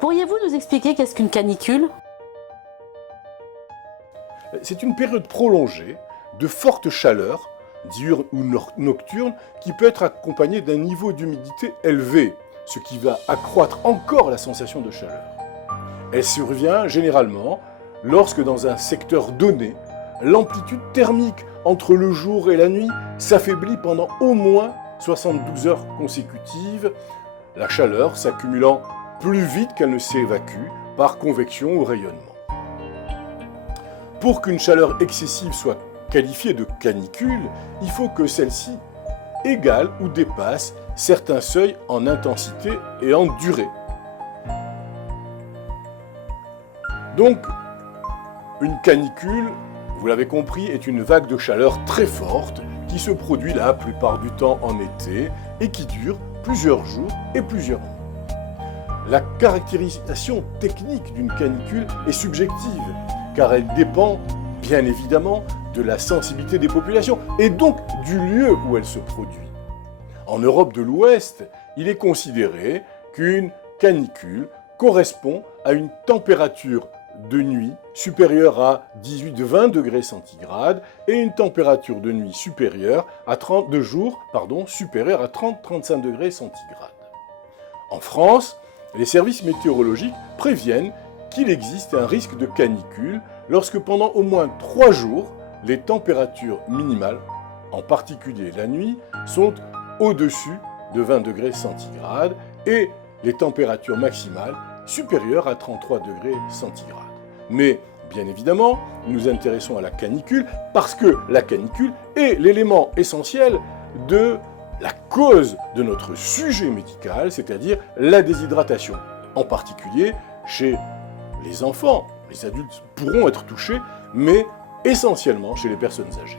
Pourriez-vous nous expliquer qu'est-ce qu'une canicule? C'est une période prolongée de forte chaleur, diurne ou nocturne, qui peut être accompagnée d'un niveau d'humidité élevé, ce qui va accroître encore la sensation de chaleur. Elle survient généralement lorsque dans un secteur donné, l'amplitude thermique entre le jour et la nuit s'affaiblit pendant au moins 72 heures consécutives, la chaleur s'accumulant plus vite qu'elle ne s'évacue par convection ou rayonnement. Pour qu'une chaleur excessive soit qualifiée de canicule, il faut que celle-ci égale ou dépasse certains seuils en intensité et en durée. Donc, une canicule, vous l'avez compris, est une vague de chaleur très forte qui se produit la plupart du temps en été et qui dure plusieurs jours et plusieurs mois. La caractérisation technique d'une canicule est subjective, car elle dépend, bien évidemment, de la sensibilité des populations et donc du lieu où elle se produit. En Europe de l'Ouest, il est considéré qu'une canicule correspond à une température de nuit supérieure à 18-20 degrés centigrades et une température de nuit supérieure à 30 de jour, supérieure à 30-35 degrés centigrades. En France, les services météorologiques préviennent qu'il existe un risque de canicule lorsque pendant au moins 3 jours, les températures minimales, en particulier la nuit, sont au-dessus de 20 degrés centigrades et les températures maximales supérieures à 33 degrés centigrades. Mais, bien évidemment, nous nous intéressons à la canicule parce que la canicule est l'élément essentiel de la cause de notre sujet médical, c'est-à-dire la déshydratation. En particulier, chez les enfants, les adultes pourront être touchés, mais essentiellement chez les personnes âgées.